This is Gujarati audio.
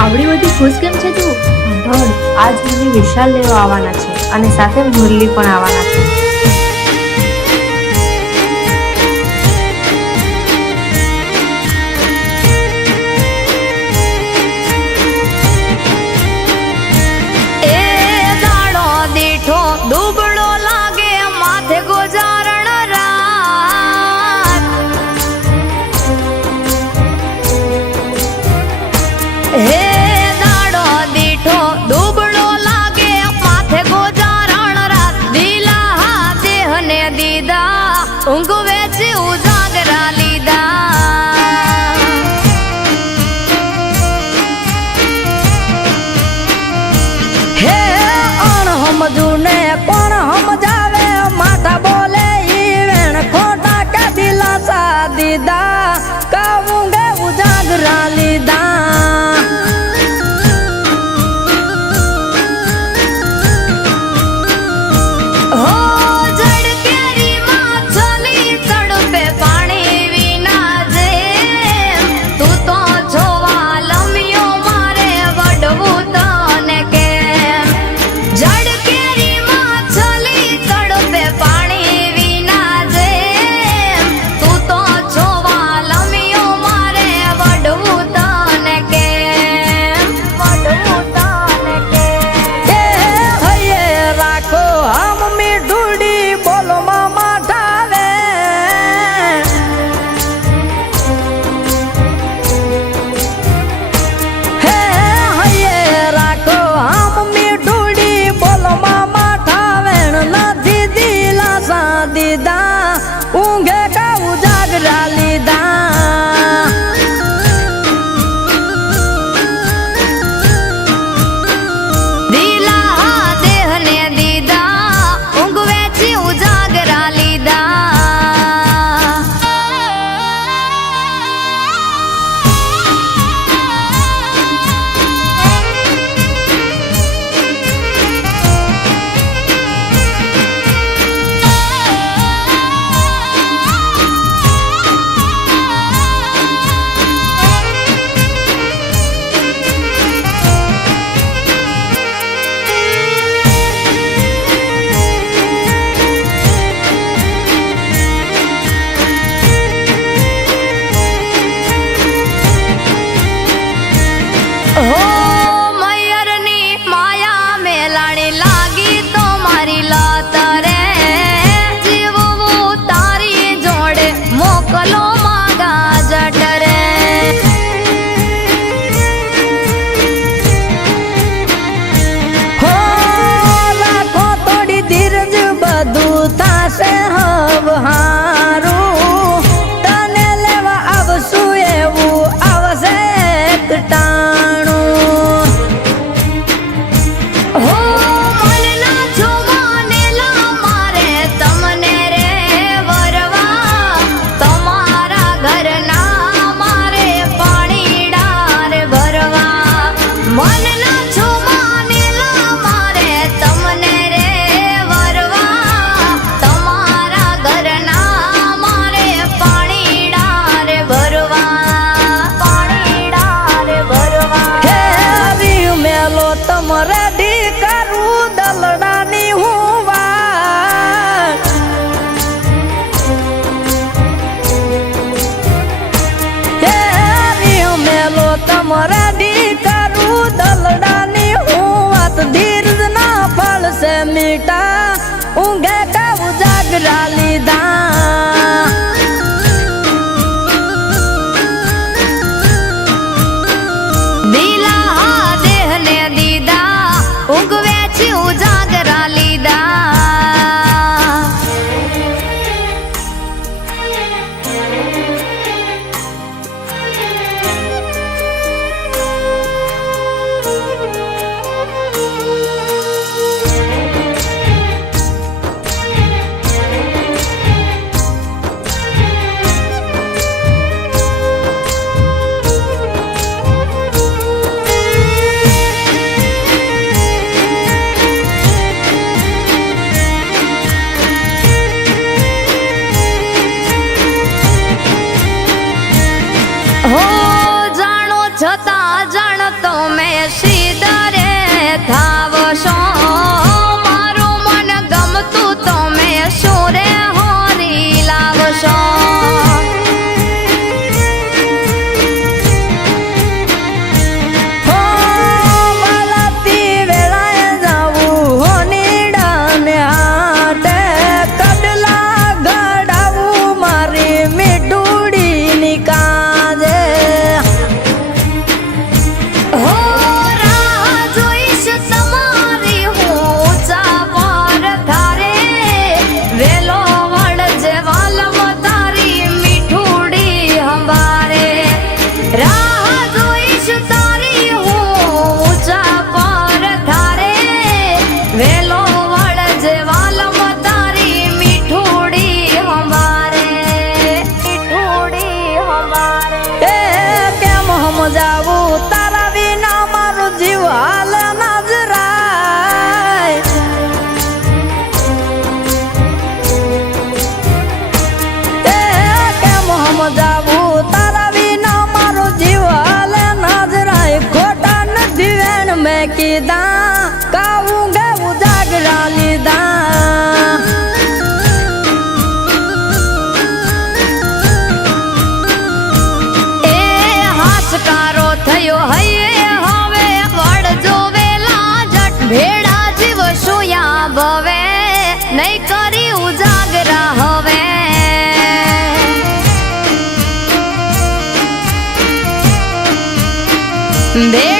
આવડી બધી ખુશ કેમ છે તું? સાંભળ, આજ મને વિશાલ લેવા આવવાના છે અને સાથે મુરલી પણ આવવાના છે. દુબળો લાગે માથે ગોજારણ રાત, હે દાડો દીઠો દુબળો લાગે માથે ગોજારણ રાત, દિલા દેહને દીધા ઊંઘ વેચી ઉજાગરા લીધા. હે સમજુને કોણ સમજાવે, માથા બોલે ઈ વેણ ખોટા કે દિલાસા દીધા, કાવુંગે ઉજાગરા લીધા. હો જડ કેરી માં ચલી તડપે પાણી વિના જે, તું તો જોવા લમ્યો મારે વડવું તને કેમ. જડ ઊંઘે કા ઉજાગરા લીધા. દિલા દેહને દીધા ઊંઘ વેચી ઉજાગરા લીધા. દે